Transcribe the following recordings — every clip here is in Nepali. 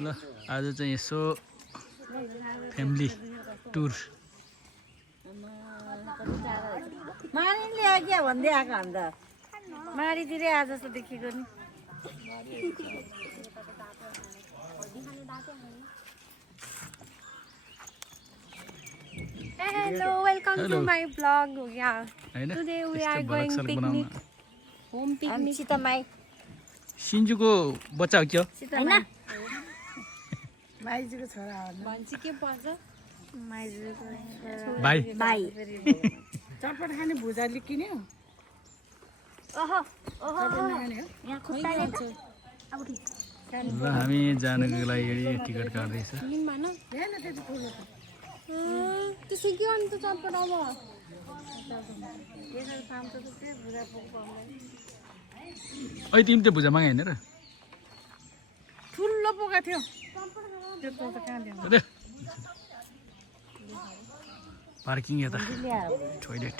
ल आज चाहिँ यसो फ्यामिली टुर मारिले आज्ञा भन्दै आएको अन्त मारितिरै आज जस्तो देखेको नि Hello, welcome to my vlog. Yeah. Today we are going picnic. Home picnic. Sitamai सिन्जुको बच्चा हो क्या सीतामाई माइजूको छोरा हो भन्छ के पर्छ? भाइ भाइ चटपट खाने भुजाले किन्यो ओहो ओहो चटपट नखाने हो यहाँ खुट्टाले अब ठीक ल हामी जानको लागि टिकट काट्दैछ लिम्बा न? ल्याएन त्यति ठुलो त त्यसो के अनि त चटपट अब? यसरी पाउँछ त त्यो भुजा पोक्दैन अहिले तिमी त्यो भुजा मागे होइन र ठुलो पोका थियो त्यस्तो त कहाँ ल्याउनु अरे पार्किङ यता टोइलेट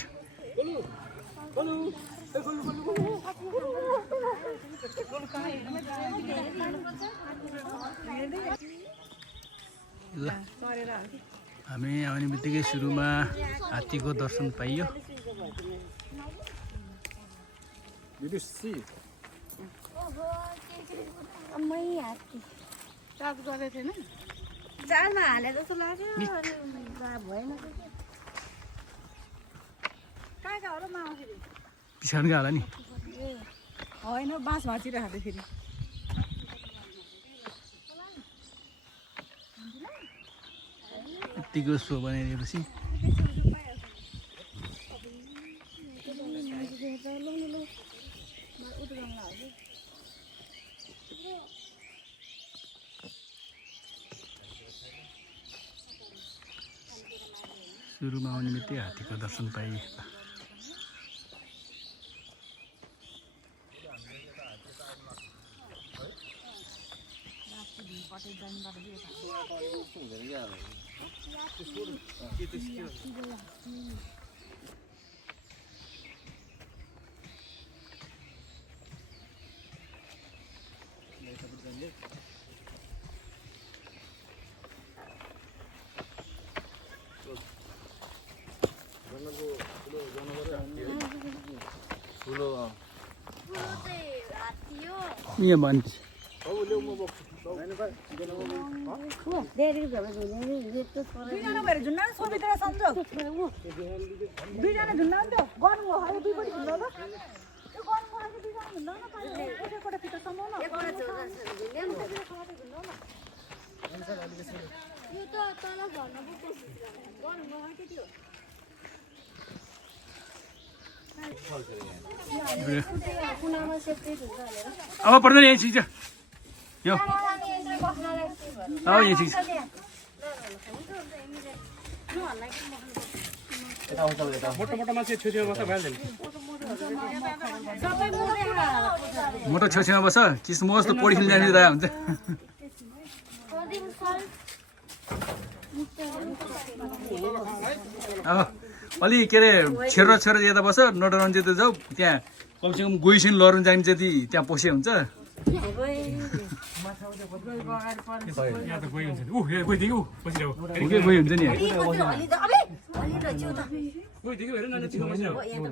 ल हामी आउने बित्तिकै सुरुमा हात्तीको दर्शन पाइयो अम्मै हात्ती चार्ज गरेको थिएन जालमा हाले जस्तो लाग्यो भएन कहाँ कहाँ हो र माउखेरि पछाडिको होला नि होइन बाँस भाँचिरहेको थियो फेरि यत्तिको सो बनाइदिएपछि सुरुमा आउने बित्तिकै हात्तीको दर्शन पाइए यहाँ भन्छु दुईजना भएर झुन्ना न सोभित्र सम्झौ दुईजना झुन्ना नि त गर्नु हो अहिले दुईपट्टि झुन्नु ल त्यो गर्नु हो दुईजना झुन्नु न एउटा फिट सम्झौ न यो त तल घरमा बोक्दैछु गर्नु हो के त्यो कुनामा सेप्रेट हुन्छ भनेर अब पर्दैन यही ठिक छ यो अब यही ठिक छ मोटो छेउछेउमा बस्छ किसमो जस्तो पोडी खेल्न जाने हुन्छ अब अलि के अरे छेर यता बस्छ नडराउनु चाहिँ जाऊ त्यहाँ कमसेकम गइसिन लड्नु जाने जति त्यहाँ पसे हुन्छ गइ हुन्छ नि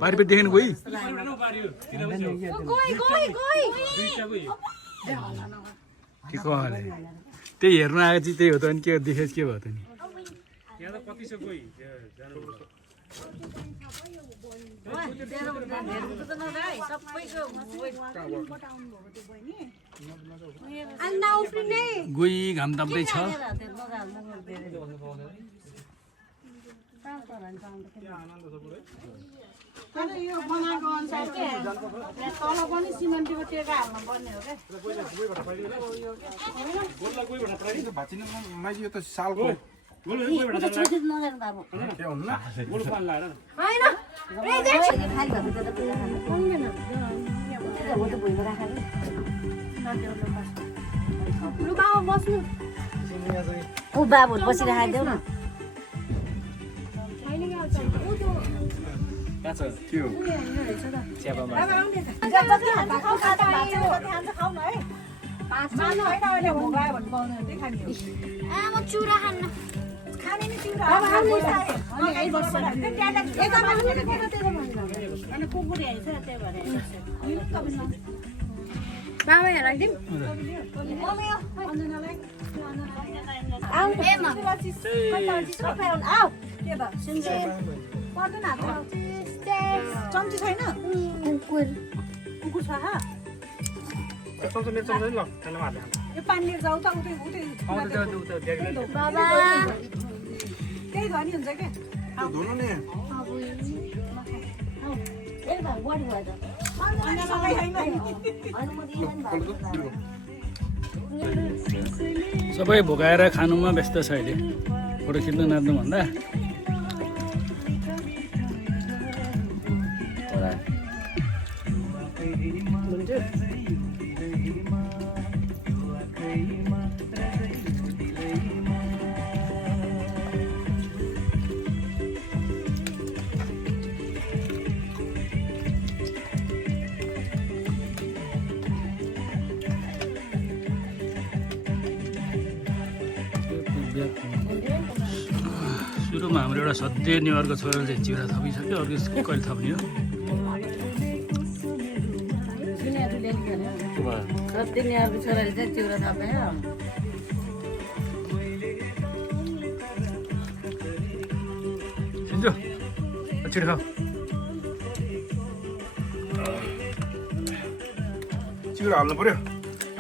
बारीपेट देखेन गइ के कहले त्यही हेर्न आएको चाहिँ त्यही हो त अनि के देखेछ के भयो त नि गोई घाम ताप्दै छ यो बनाएको अनुसार चाहिँ तल पनि सिमेन्टको टेका हाल्न पर्ने हो माइजी यो त सालको ऊ बाबु बसिरहेको देऊ न चियाबामा खाऊ न है मासु होइन अहिले भोगायो भने पाउँदैन त्यही खाने हो म चुरा खान्न खाने नि चिउरा अनि कुकुर हेर्छ त्यही भएर बाबा हेर दिम चम्ची छैन कुकुर कुकुर छ यो पानी लिएर जाऊ त उतै बाबा त्यही धनी हुन्छ क्या सबै भोगाएर खानुमा व्यस्त छ अहिले फोटो खिच्नु नाच्नुभन्दा सुरुमा हाम्रो एउटा सधैँ नेवारको छोराले चाहिँ चिउरा थपिसक्यो अर्को कहिले थप्ने हो छोराले चाहिँ चिउरा थापेर सिन्जु छिटो खाऊ चिउरा हाल्नु पर्यो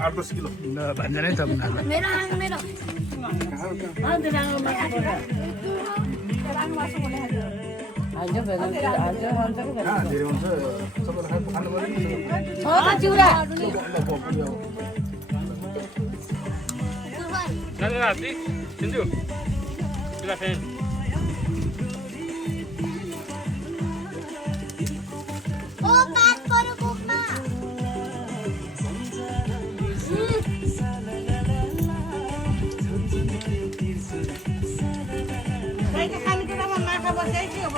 8-10 किलो ल भान्जा नै थप्नु हाल्नु मेरो धेरै हुन्छ सबैलाई खानु पर्यो नि चिउरा सिन्जु ओ बात करो कुकमा खानेकुरामा माछा बस्दै थियो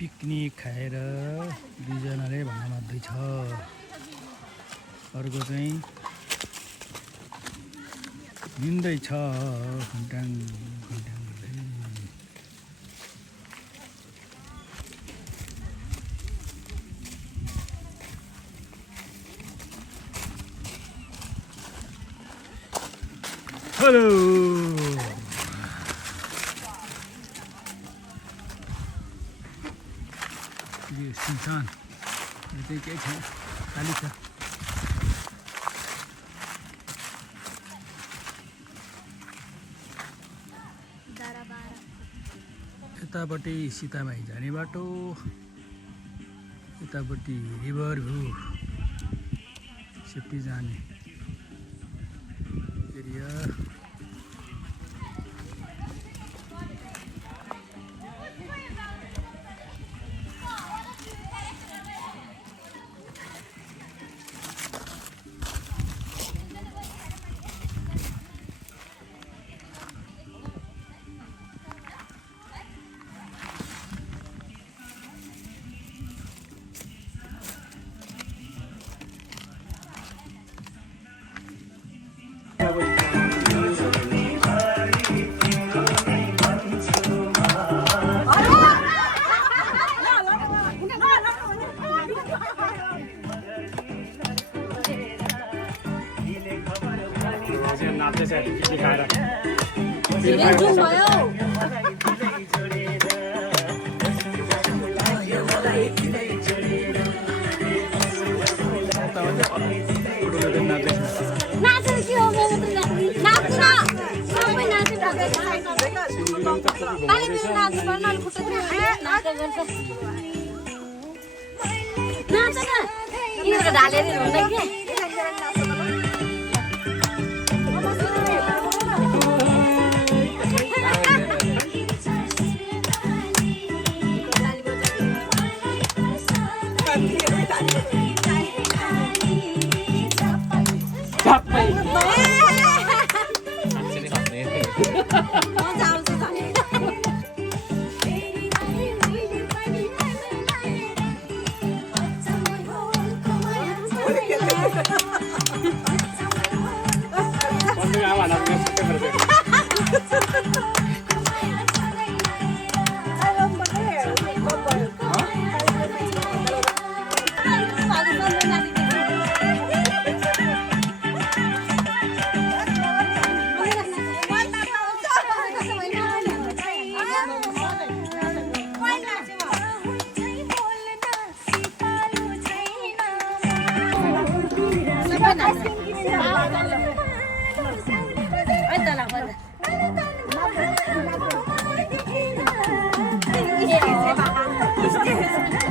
पिकनिक खाएर दुईजनाले भाँडा मार्दैछ अर्को चाहिँ हिँड्दैछ घन्टाङ घन्टाङ हेलो यो सिमसान यो चाहिँ केही छैन खाली छ यतापट्टि सीतामाई जाने बाटो यतापट्टि रिभर भ्यू सेफ्टी जाने एरिया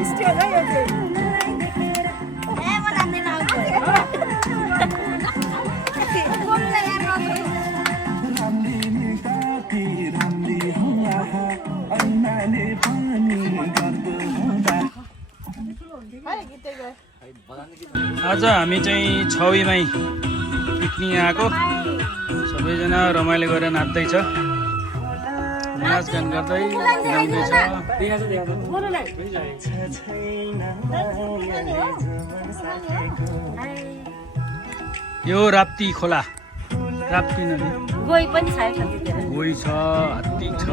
स्टेज है यो चाहिँ आज हामी चाहिँ छवीमाई पिकनिक आएको सबैजना रमाइलो गरेर नाच्दैछ नाचगान गर्दै गाउँदैछ यो राप्ती खोला राप्ती नदी गोई पनि छ गोही छ हात्ती छ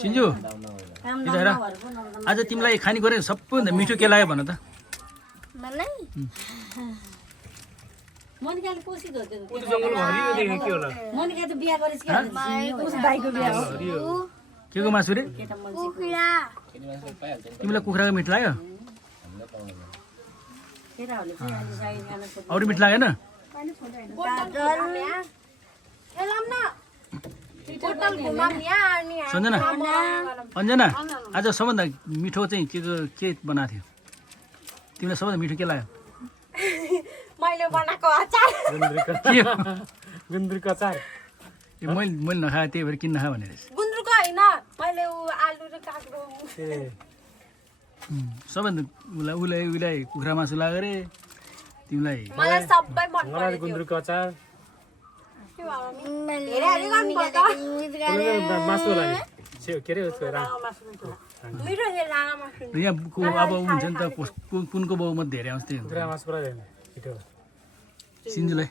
सिन्जु इधर हेर आज तिमीलाई खानेकुरा सबैभन्दा मिठो के लाग्यो भन त मोनिकाले पोसिद हो मोनिका त बिहा गरेछ के उस दाइको बिहा हो के को मासु रे तिमीलाई कुखुराको मिठ लाग्यो अरू मिठ लागेन सञ्जना अञ्जना आज सबभन्दा मिठो चाहिँ के बनाएको थियो तिमीलाई सबभन्दा मिठो के लाग्यो मैले बनाएको अचार गुन्द्रुकको अचार मैले नखाएँ त्यही भएर किन नखाएँ भनेर गुन्द्रुकको होइन मैले आलु र काँक्रो सबभन्दा उसलाई कुखुरा मासु लाग्यो अरे तिमीलाई मलाई सबै मन मलाई गुन्द्रुकको अचार मासु लाग्यो के अरे उसको मिठो राङा मासु यहाँ अब हुन्छ नि त कुनको बाउमा धेरै आउँछ त्यही गुन्द्रुकको मासु पुरा मिठो सिन्जुलाई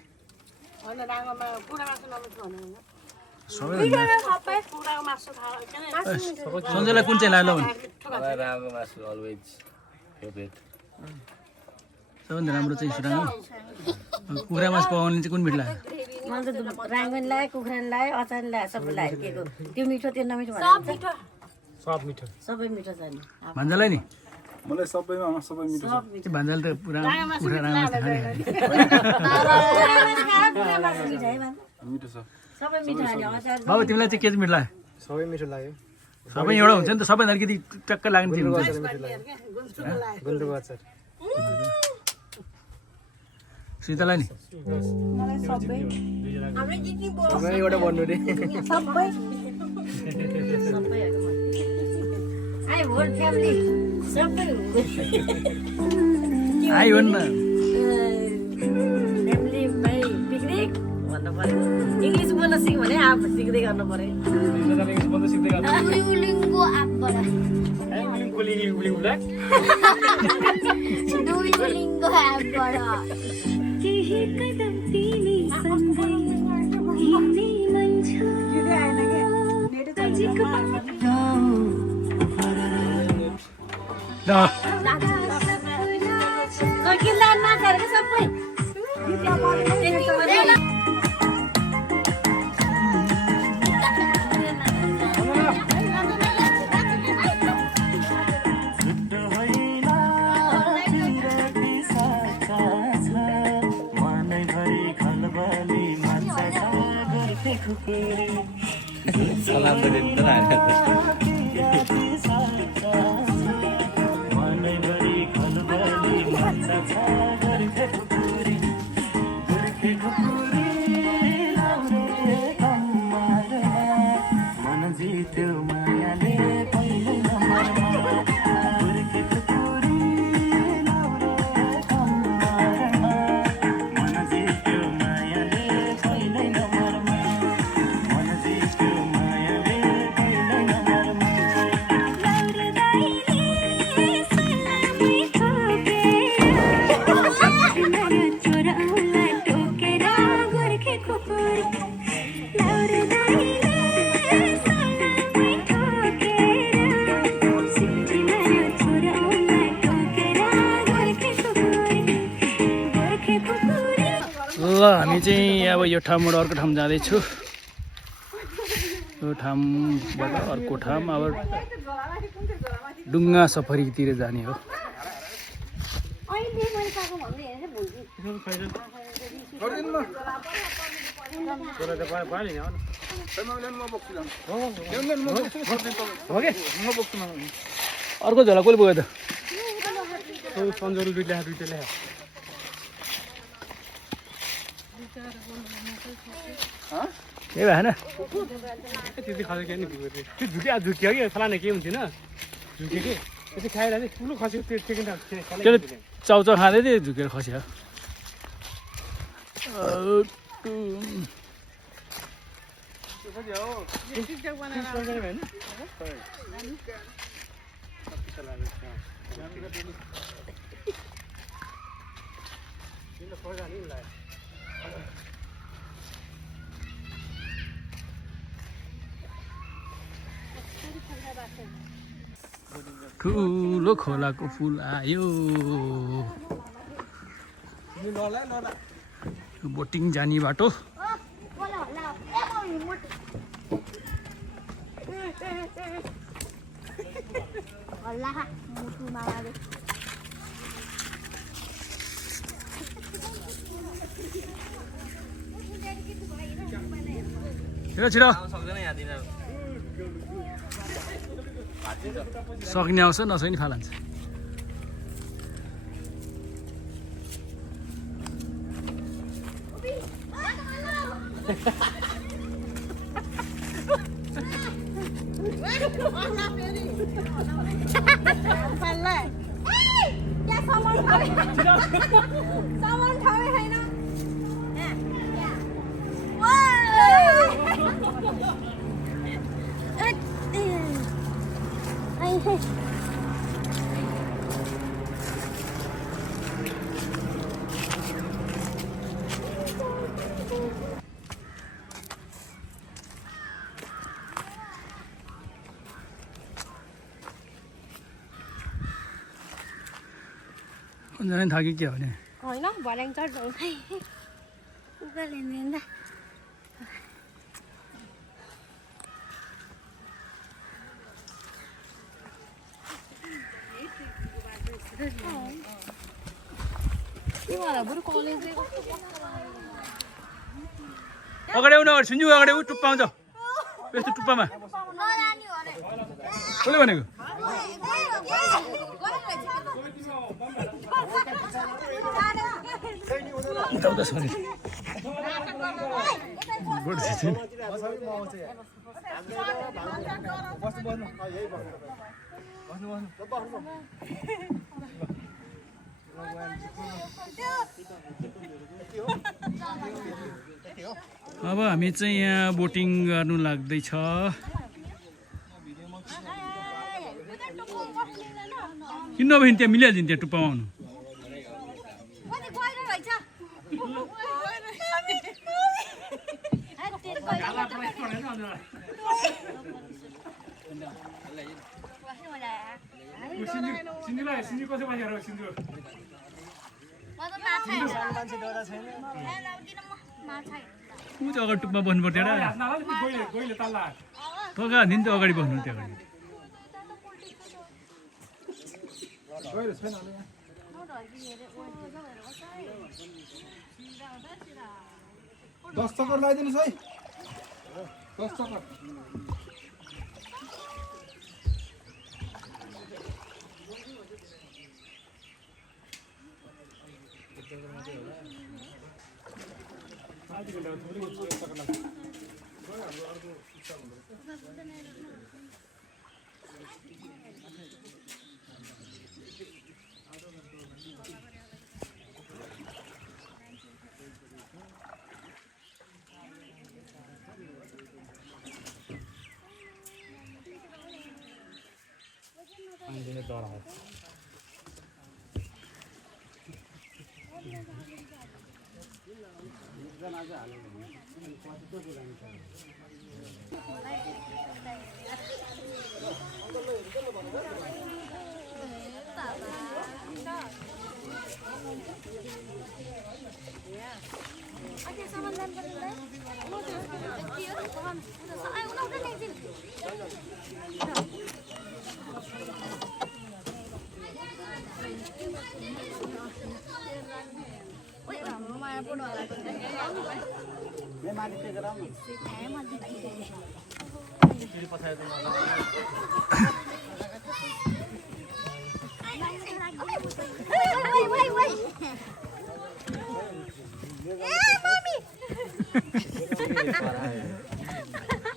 सन्जयलाई कुन चाहिँ लाग्यो सबभन्दा राम्रो चाहिँ सुराङ कुखुरा मासु पकाउने चाहिँ कुन मिठो लाग्यो मलाई त राङ्गन लाग्यो कुखुरा लाग्यो अचार लाग्यो सबै लाग्यो के को त्यो मिठो त्यो नमिठो सब मिठो सबै मिठो छ नि भान्जालाई नि मलाई सबैमा सबै मिठो छ त्यो भान्जाले त पुरा कुखुरा राङा मासु खाने मिठो छ सबै मिठो हाल्यो अचार बाबु तिमीलाई चाहिँ के चाहिँ मिठो लाग्यो सबै मिठो लाग्यो सबै एउटा हुन्छ नि त सबैजना अलिकति टक्क लाग्ने चाहिँ हुन्छ गुन्द्रुकको अचार सीतालाई नि एउटा भन्नु रे सबै आई होल फ्यामिली सबै आइ भन् न फ्यामिली भाइ पिकनिक भन्नु पर्यो इङ्ग्लिस बोल्न सिक्यो भने अब सिक्दै गर्नु पर्यो दुलिङको आँपबाट दुलिङको आँपबाट किल्ला नाचेर सबै सलाम पनि ल हामी चाहिँ अब यो ठाउँबाट अर्को ठाउँ जाँदैछु यो ठाउँबाट अर्को ठाउँ अब डुङ्गा सफरीतिर जाने हो अर्को झोला कसले बोक्यो त सन्जोल दुईटा ल्यायो केही भएन त्यति खाँदै क्या नि त्यो झुक्यो कि फलाने केही हुन्थेन झुक्यो कि त्यसै खाएर चाहिँ ठुलो खस्यो त्यो त्यसले चाउचाउ खाँदै थियो झुकेर खस्यो ठुलो खोलाको फुल आयो बोटिङ जाने बाटो छिटो सक्ने आउँछ नसक्ने फालान्छ अन्जना थाक्यो के भने होइन भर्याङ चढ्नु उकाले अगाडि आउनु अगाडि सुन्जु अगाडि ऊ टुप्पा आउँछ यस्तो टुप्पामा कसले भनेको उता सरी अब हामी चाहिँ यहाँ बोटिङ गर्नु लाग्दैछ किन नभए त्यहाँ मिलिहाल्छ नि त्यहाँ टुप्पामा आउनु ऊ चाहिँ अगाडि टुप्पा बस्नु पर्थ्यो त कहाँ दिन्छ अगाडि बस्नु त्यो अगाडि $10 लगाइदिनुहोस् है 10 चक्कर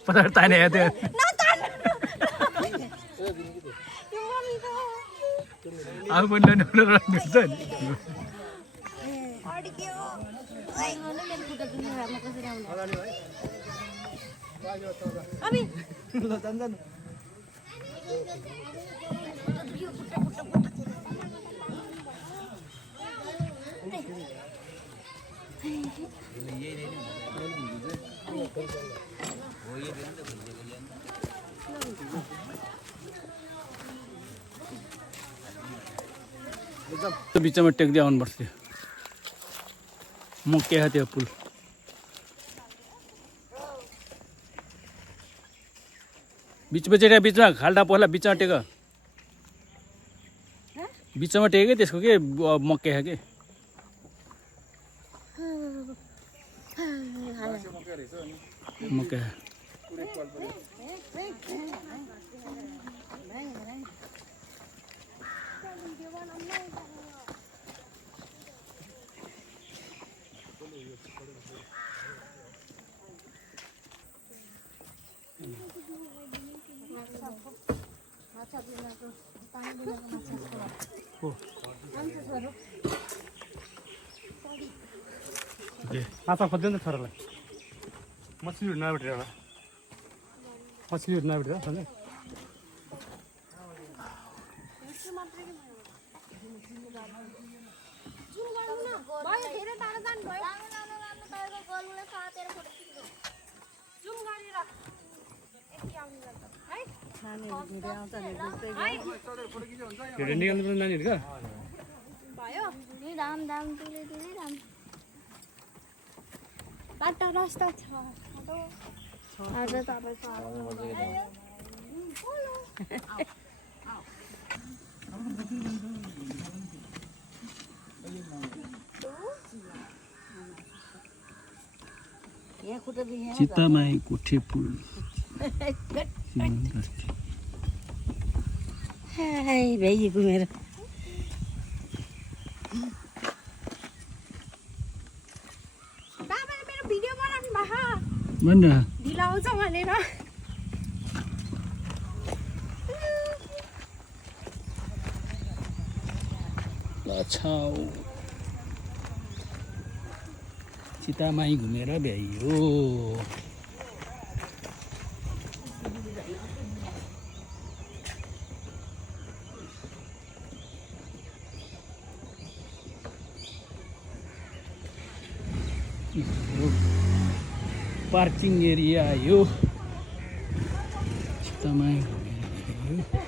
पता ताने आया त्यो अब पनि नराम्रो नि बिचमा टेक्दै आउनुपर्छ त्यो मक्के त्यो पुल बिचमा चाहिँ बिचमा खाल्डा पहिला बिचमा टेक बिचमा टेके त्यसको के मक्के के मक्के माछा खोज्दैन छोरालाई मछलीहरू नभेटेर होला मछलीहरू नभेटेर सन्जय निकाल्नु नानीहरू क्या भयो नि दाम दाम तुले तुले दाम बाटो रस्ता छ आज तपाईँ चितामाई कोठे पुल भ्याइ घुमेर बाबाले मेरो भिडियो बनाउनु भयो भन्न ढिलो आउँछ भनेर लछाउ चितामाई घुमेर भ्याइयो पार्किङ एरिया यो चितामाई घुमेर भ्याइयो